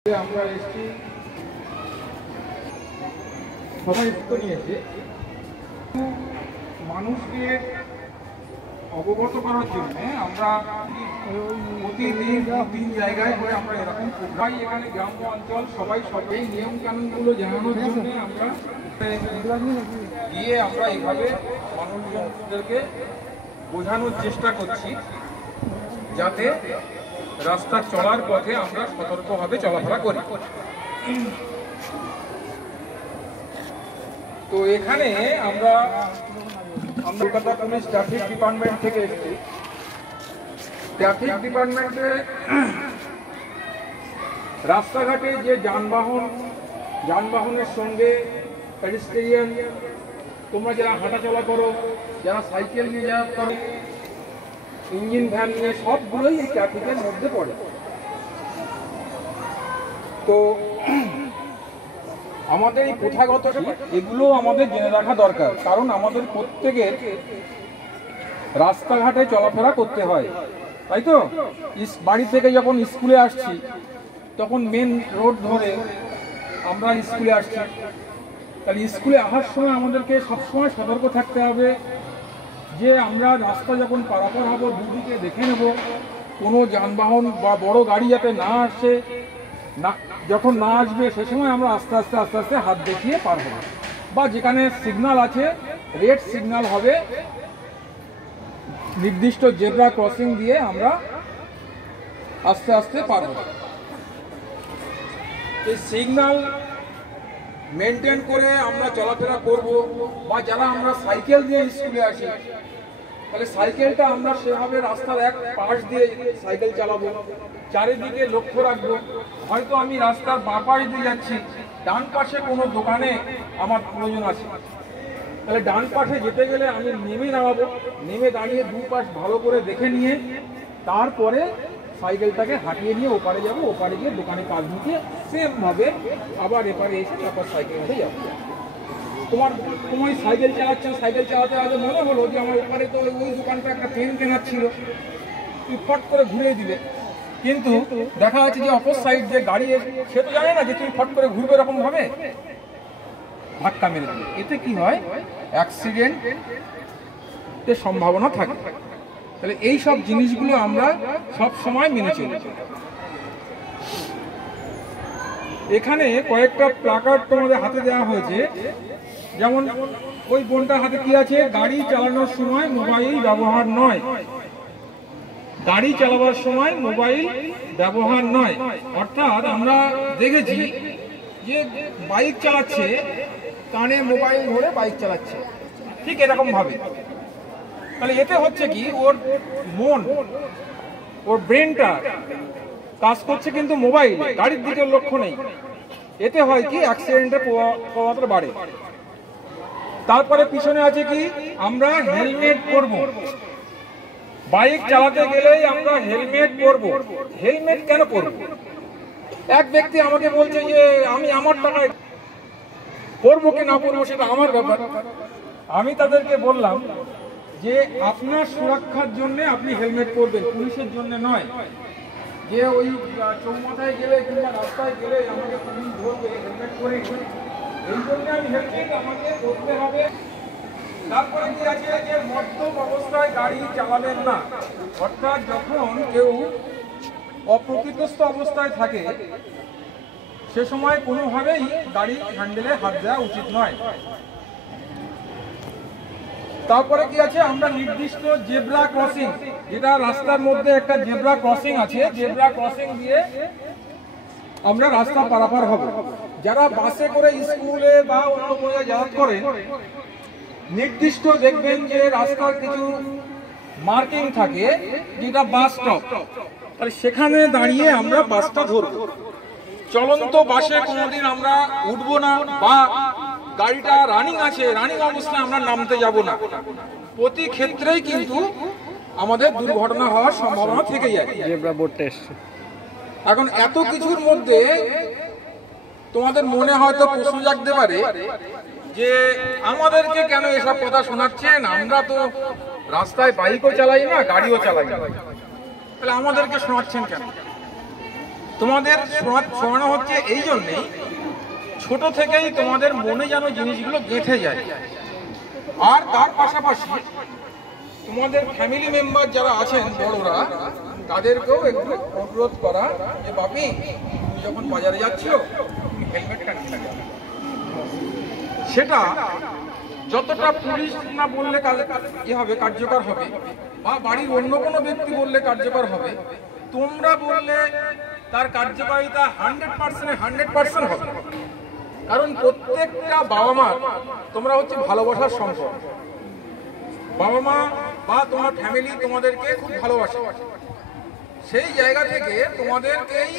আমরা এসছি সবাই দায়িত্ব নিয়েছে মানুষকে অবগত করার জন্য আমরা প্রতিদিন তিন জায়গায় করে আমরা এরকম সবাই এখানে গ্রাম্য অঞ্চল সবাই সবাই নিয়ম কানুনগুলো জানানোর জন্য আমরা গিয়ে আমরা এইভাবে মানুষজনদেরকে বোঝানোর চেষ্টা করছি যাতে রাস্তা চলার পথে আমরা সতর্কভাবে চলাফেরা করি। তো এখানে আমরা কলকাতা পুলিশ ট্রাফিক ডিপার্টমেন্ট থেকে এসেছি। ট্রাফিক ডিপার্টমেন্টে রাস্তাঘাটে যে যানবাহনের সঙ্গে পেডেস্ট্রিয়ান, তোমরা যারা হাঁটাচলা করো, যারা সাইকেল নিয়ে যাতায়াত করো, ইঞ্জিন ভ্যান নিয়ে, সবগুলোই এই ট্রাফিকের মধ্যে পড়ে। তো আমাদের এই প্রথাগত এগুলো আমাদের জেনে রাখা দরকার, কারণ আমাদের প্রত্যেকের রাস্তাঘাটে চলাফেরা করতে হয়, তাই তো? বাড়ি থেকে যখন স্কুলে আসছি তখন মেন রোড ধরে আমরা স্কুলে আসছি, তাহলে স্কুলে আসার সময় আমাদেরকে সবসময় সতর্ক থাকতে হবে যে আমরা রাস্তা যখন পারাপার হব দুদিকে দেখে নেব কোনো যানবাহন বা বড় গাড়ি যাতে না আসে, না যখন না আসবে সে সময় আমরা আস্তে আস্তে হাত দেখিয়ে পার হব, বা যেখানে সিগন্যাল আছে রেড সিগন্যাল হবে নির্দিষ্ট জেব্রা ক্রসিং দিয়ে আমরা আস্তে আস্তে পার হব। এই সিগন্যাল মেনটেন করে আমরা চলাফেরা করব, বা যারা আমরা সাইকেল দিয়ে স্কুলে আসি তাহলে সাইকেলটা আমরা সেভাবে রাস্তার এক পাশ দিয়ে সাইকেল চালাবো, চারিদিকে লক্ষ্য রাখবো। হয়তো আমি রাস্তার বাঁ পাশ দিয়ে যাচ্ছি, ডান পাশে কোনো দোকানে আমার প্রয়োজন আছে, তাহলে ডান পাশে যেতে গেলে আমি নেমে দাঁড়িয়ে দুপাশ ভালো করে দেখে নিয়ে তারপরে সাইকেলটাকে হাঁটিয়ে নিয়ে ওপারে যাবো, ওপারে গিয়ে দোকানে কাজ নিতে সেম ভাবে আবার এপারে এসে তারপর সাইকেল নিতে যাবো। তোমার সাইকেল চালাচ্ছেন, সাইকেল চালাতে আগে মনে হলো যে আমার ওপারে তো ওই দোকানটা একটা পেন কেনার ছিল, তুই ফট করে ঘুরিয়ে দিলে, কিন্তু দেখা যাচ্ছে যে অপর সাইড যে গাড়ি সে তো জানে না যে তুমি ফট করে ঘুরবে এরকম ভাবে, ধাক্কা মেরে দিলে। এতে কি হয়, অ্যাক্সিডেন্টের সম্ভাবনা থাকে। তাহলে এই সব জিনিসগুলো আমরা সব সময় মেনে চলি। এখানে কয়েকটা প্ল্যাকার্ড তোমাদের হাতে দেওয়া হয়েছে, যেমন ওই বোনটার হাতে কি আছে, গাড়ি চালানোর সময় মোবাইল ব্যবহার নয়, গাড়ি চালাবার সময় মোবাইল ব্যবহার নয়। অর্থাৎ আমরা দেখেছি যে বাইক চালাচ্ছে, কানে মোবাইল ধরে বাইক চালাচ্ছে, ঠিক এরকম ভাবে। তাহলে এতে হচ্ছে কি, ওর মন, ওর ব্রেনটা কাজ করছে কিন্তু মোবাইল, গাড়ির দিকে লক্ষ্য নেই। এতে হয় কি, অ্যাক্সিডেন্টের প্রবণতা বাড়ে। তারপরে পিছনে আছে কি, আমরা হেলমেট পরব, বাইক চালাতে গেলেই আমরা হেলমেট পরব। হেলমেট কেন পরব? এক ব্যক্তি আমাকে বলছে যে আমি আমার টাকায় পরবো কি না পরবো সেটা আমার ব্যাপার। আমি তাদেরকে বললাম যে আপনার সুরক্ষার জন্য আপনি হেলমেট পরবেন, পুলিশের জন্য নয়। যে ওই চৌমাথায় গেলে কিংবা রাস্তায় গেলে আমাকে পুলিশ ধরবে হেলমেট পরে, এই জন্য আমি হেলমেট আমাকে পরতে হবে। তারপরে কি আছে যে মদ্যপ অবস্থায় গাড়ি চালাবেন না, অর্থাৎ যখন কেউ অপ্রকৃতস্থ অবস্থায় থাকে সে সময় কোনোভাবেই গাড়ি হ্যান্ডেলে হাত দেওয়া উচিত নয়। তারপরে কি আছে, আমরা নির্দিষ্ট জেব্রা ক্রসিং, যেটা রাস্তার মধ্যে একটা জেব্রা ক্রসিং আছে, জেব্রা ক্রসিং দিয়ে আমরা রাস্তা পারাপার হব। যারা বাসে করে স্কুলে বা অন্য কোনো যাতায়াত করে, নির্দিষ্ট দেখবেন যে রাস্তার কিছু মার্কিং থাকে যেটা বাস স্টপ, তাহলে সেখানে দাঁড়িয়ে আমরা বাসটা ধরব। চলন্ত বাসে কোনোদিন আমরা উঠবো না, বা গাড়িটা রানিং আছে, রানিং অবস্থায় আমরা নামতে যাব না। প্রতি ক্ষেত্রেই কিন্তু আমাদের দুর্ঘটনা হওয়ার সম্ভাবনা থেকে যায়। এখন এত কিছুর মধ্যে তোমাদের মনে হয়তো প্রশ্ন জাগতে পারে যে আমাদেরকে কেন এসব কথা শোনাচ্ছেন, আমরা তো রাস্তায় বাইকও চালাই না, গাড়িও চালাই না, তাহলে আমাদেরকে শোনাচ্ছেন কেন? তোমাদের শোনানো হচ্ছে এই জন্যেই, ছোট থেকেই তোমাদের মনে যেন জিনিসগুলো গেঁথে যায়। আর তার পাশাপাশি তোমাদের ফ্যামিলি মেম্বার যারা আছেন বড়রা, তাদেরকেও একটু অনুরোধ করা যে বাপি তুমি যখন বাজারে যাচ্ছ তুমি হেলমেটটা নিয়ে যাবে। সেটা যতটা পুলিশ না বললে হবে কার্যকর হবে, বা বাড়ির অন্য কোনো ব্যক্তি বললে কার্যকর হবে, তোমরা বললে তার কার্যকারিতা 100% হবে। কারণ প্রত্যেকটা বাবা মা তোমরা হচ্ছে ভালোবাসার সম্পর্ক। বাবা মা বা তোমার ফ্যামিলি তোমাদেরকে খুব ভালোবাসে। সেই জায়গা থেকে তোমাদেরকেই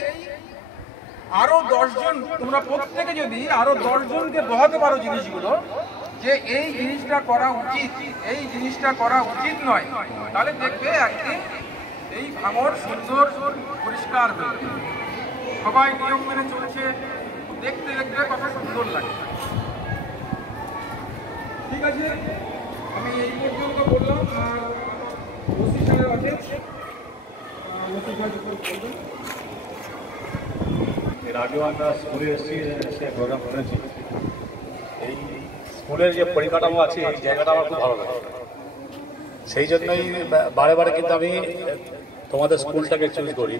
আরো 10 জন, তোমরা প্রত্যেকে যদি আরো 10 জনকে বোঝাতে পারো জিনিসগুলো, যে এই জিনিসটা করা উচিত, এই জিনিসটা করা উচিত নয়, তাহলে দেখবে একদিন এই ভাঙর সুন্দর পরিষ্কার হয়ে সবাই নিয়ম মেনে চলছে, দেখতে দেখতে কত সুন্দর লাগে। ঠিক আছে, আমি এই পর্যন্ত বললাম। আর ওসি সাহেব আছে, ওসি সাহেব বলবেন। এর আগেও আমরা স্কুলে এসেছি, প্রোগ্রাম করেছি। এই স্কুলের যে পরিকাঠামো আছে এই জায়গাটা আমার খুব ভালো লাগে, সেই জন্যই বারে বারে কিন্তু আমি তোমাদের স্কুলটাকে চুজ করি।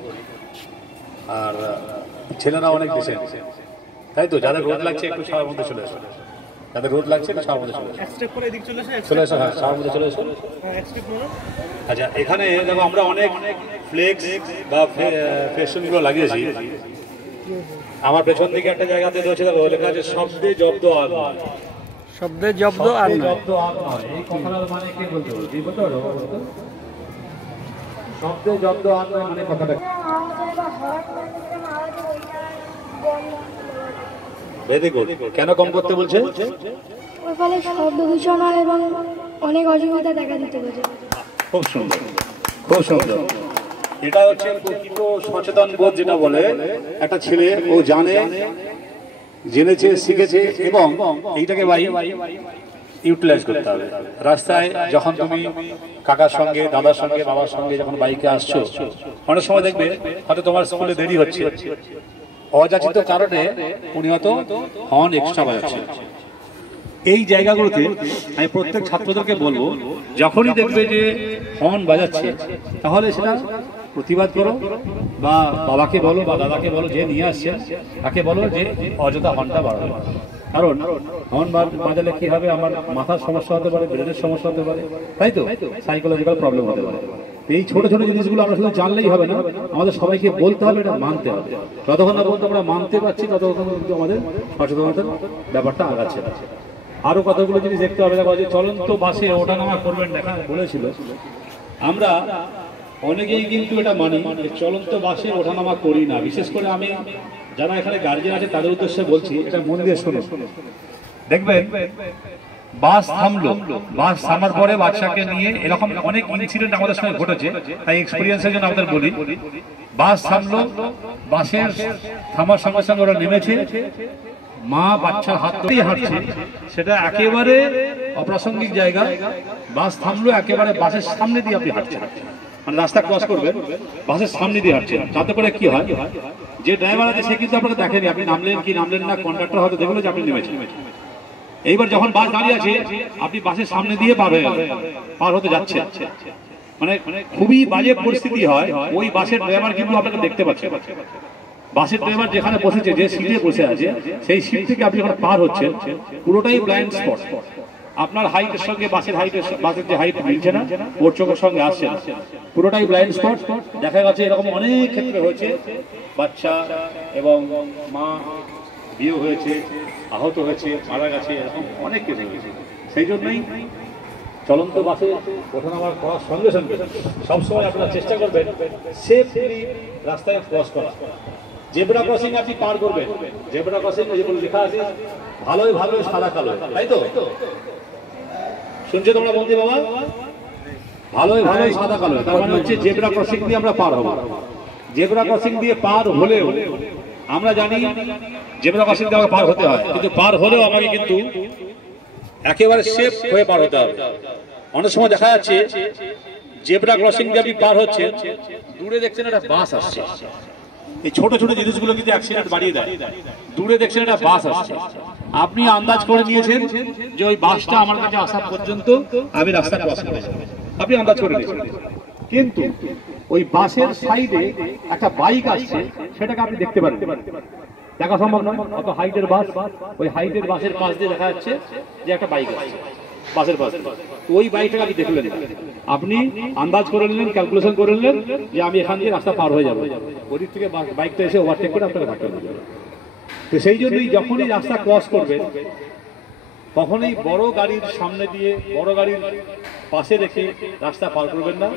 আর ছেলেরা অনেক বেশি, তাই তো যাদের রোদ লাগছে একটু সবার মধ্যে চলে এসো, যাদের রোদ লাগছে একটু সবার মধ্যে চলে এসো, চলে এসো, হ্যাঁ সবার মধ্যে চলে এসো। আচ্ছা, এখানে দেখো আমরা অনেক ফ্লেক্স বা ফেশনগুলো লাগিয়েছি। আমার পেছন দিকে একটা জায়গাতে রয়েছে, দেখো লেখা আছে শব্দে জব্দ আর নয়, শব্দে জব্দ আর নয়। এই কথাটার মানে কি বলতে পারো? কি বলতে পারো? শব্দে জব্দ আর নয় মানে কথাটা ভেরি গুড। কেন কম করতে বলছে? ওর ফলে শব্দ দূষণ হয় এবং অনেক অসুবিধা দেখা দিতে পারে। খুব সুন্দর, খুব সুন্দর। এটা হচ্ছে প্রকৃত সচেতন বোধ, যেটা বলে একটা ছেলে ও জানে, জেনেছে, শিখেছে, এবং এইটাকে ইউটিলাইজ করতে হবে। রাস্তায় যখন তুমি কাকার সঙ্গে, দাদার সঙ্গে, বাবার সঙ্গে যখন বাইকে আসছো, অনেক সময় দেখবে হয়তো তোমার স্কুলে দেরি হচ্ছে, অযাচিত কারণে উনি হয়তো হর্ন এক্সট্রা বাজাচ্ছে। এই জায়গাগুলোতে আমি প্রত্যেক ছাত্রদেরকে বলবো, যখনই দেখবে যে হর্ন বাজাচ্ছে তাহলে সেটা প্রতিবাদ করো, বা বাবাকে বলো বা দাদাকে বলো, যে নিয়ে আসছে তাকে বলো যে অযথা হর্নটা বাড়াবে। কারণ হর্ন বাজালে কি হবে, আমার মাথার সমস্যা হতে পারে, ব্রেনের সমস্যা হতে পারে, তাই তো সাইকোলজিক্যাল প্রবলেম হতে পারে। এই ছোট ছোট জিনিসগুলো আমরা শুধু জানলেই হবে না, আমাদের সবাইকে বলতে হবে, এটা মানতে হবে। যতক্ষণ না পর্যন্ত আমরা মানতে পারছি ততক্ষণ কিন্তু আমাদের সচেতনতার ব্যাপারটা আগাচ্ছে। আরো কতগুলো জিনিস দেখতে হবে। দেখো যে চলন্ত বাসে ওঠানামা করবেন দেখা বলেছিল, আমরা অনেকেই কিন্তু এটা মানি, চলন্ত বাসে ওঠানামা করি না। বিশেষ করে আমি যারা এখানে গার্জিয়ান আছে তাদের উদ্দেশ্যে বলছি, এটা মন দিয়ে শোনো। দেখবেন বাস থামলো, বাস থামার পরে বাচ্চাকে নিয়ে এরকম অনেক ইনসিডেন্ট আমাদের সঙ্গে ঘটেছে, তাই এক্সপিরিয়েন্সের জন্য আমাদের বলি। বাস থামলো, বাসের থামার সঙ্গে সঙ্গে ওরা নেমেছে, মা বাচ্চার হাত ধরেই হাঁটছে, সেটা একেবারে অপ্রাসঙ্গিক জায়গা। বাস থামলো, একেবারে বাসের সামনে দিয়ে আপনি হাঁটছেন, মানে রাস্তা ক্রস করবেন, বাসের সামনে দিয়ে হাঁটছেন। তাতে করে কি হয়, যে ড্রাইভার আছে সে কিন্তু আপনাকে দেখেনি আপনি নামলেন কি নামলেন না, কন্ডাক্টর হয়তো দেখলো যে আপনি নেমেছেন। এইবার যখন বাস দাঁড়িয়ে আছে, আপনি বাসের সামনে দিয়ে পার হতে যাচ্ছে, মানে খুবই বাজে পরিস্থিতি হয়। ওই বাসের ড্রাইভার কিন্তু আপনাকে দেখতে পাচ্ছে, বাসের ড্রাইভার যেখানে বসেছে, যে সিটে বসে আছে, সেই সিট থেকে আপনি যখন পার হচ্ছেন পুরোটাই ব্লাইন্ড স্পট। আপনার হাইটের সঙ্গে বাসের যে হাইট মিলছে না, ওর চোখের সঙ্গে আসছে না, পুরোটাই ব্লাইন্ড স্পট। দেখা গেছে এরকম অনেক ক্ষেত্রে হয়েছে, বাচ্চা এবং মা বিয়ে হয়েছে, আহত হয়েছে, মারা গেছে, এরকম অনেক কিছু হয়েছে। সেই জন্যই চলন্ত বাসে ওঠানামা করার সঙ্গে সঙ্গে সবসময় আপনারা চেষ্টা করবেন সেফলি রাস্তায় ক্রস করা। জেব্রা ক্রসিং আপনি পার করবেন, জেব্রা ক্রসিং যেগুলো লেখা আছে ভালোই ভালো সাদা কালো, তাই তো শুনছো তোমরা বলতে বাবা? ভালোই ভালো সাদা কালো, তার মানে হচ্ছে জেব্রা ক্রসিং দিয়ে আমরা পার হবো। জেব্রা ক্রসিং দিয়ে পার হলেও আমরা জানি জেব্রা ক্রসিং দিয়ে পার হতে হয়, কিন্তু পার হলেও আমাকে কিন্তু একেবারে সেফ হয়ে পার হতে হবে। অনেক সময় দেখা যাচ্ছে জেব্রা ক্রসিং দিয়ে আপনি পার হচ্ছে, দূরে দেখছেন একটা বাস আসছে, এই ছোট ছোট জিনিসগুলো কিন্তু অ্যাক্সিডেন্ট বাড়িয়ে দেয়। দূরে দেখছেন একটা বাস আসছে, আপনি আন্দাজ করে নিয়েছেন যে ওই বাসটা আমার কাছে আসা পর্যন্ত আমি রাস্তা ক্রস করে যাব, আপনি আন্দাজ করে নিয়েছেন। কিন্তু ওই বাসের সাইডে একটা বাইক আসছে, সেটাকে আপনি দেখতে পারেন, দেখা সম্ভব নয়, অত হাইটের বাস। ওই হাইটের বাসের পাশ দিয়ে দেখা যাচ্ছে যে একটা বাইক আসছে বাসের পাশে, ওই বাইকটাকে আপনি দেখলেন, আপনি আন্দাজ করে নিলেন, ক্যালকুলেশন করে নিলেন যে আমি এখান দিয়ে রাস্তা পার হয়ে যাবো, ওদিক থেকে বাইকটা এসে ওভারটেক করে আপনাকে ধাক্কা দিতে হবে। তো সেই জন্যই যখনই রাস্তা ক্রস করবেন কখনোই বড় গাড়ির সামনে দিয়ে, বড় গাড়ির পাশে রেখে রাস্তা পার করবেন না।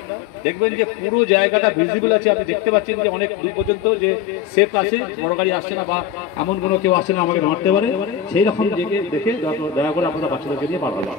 দেখবেন যে পুরো জায়গাটা ভিজিবল আছে, আপনি দেখতে পাচ্ছেন যে অনেক দূর পর্যন্ত যে সেফ আছে, বড় গাড়ি আসছে না বা এমন কোনো কেউ আসছে না আমাকে মারতে পারে, সেই রকম দেখে দয়া করে আপনারা বাচ্চাদেরকে নিয়ে পার হবেন।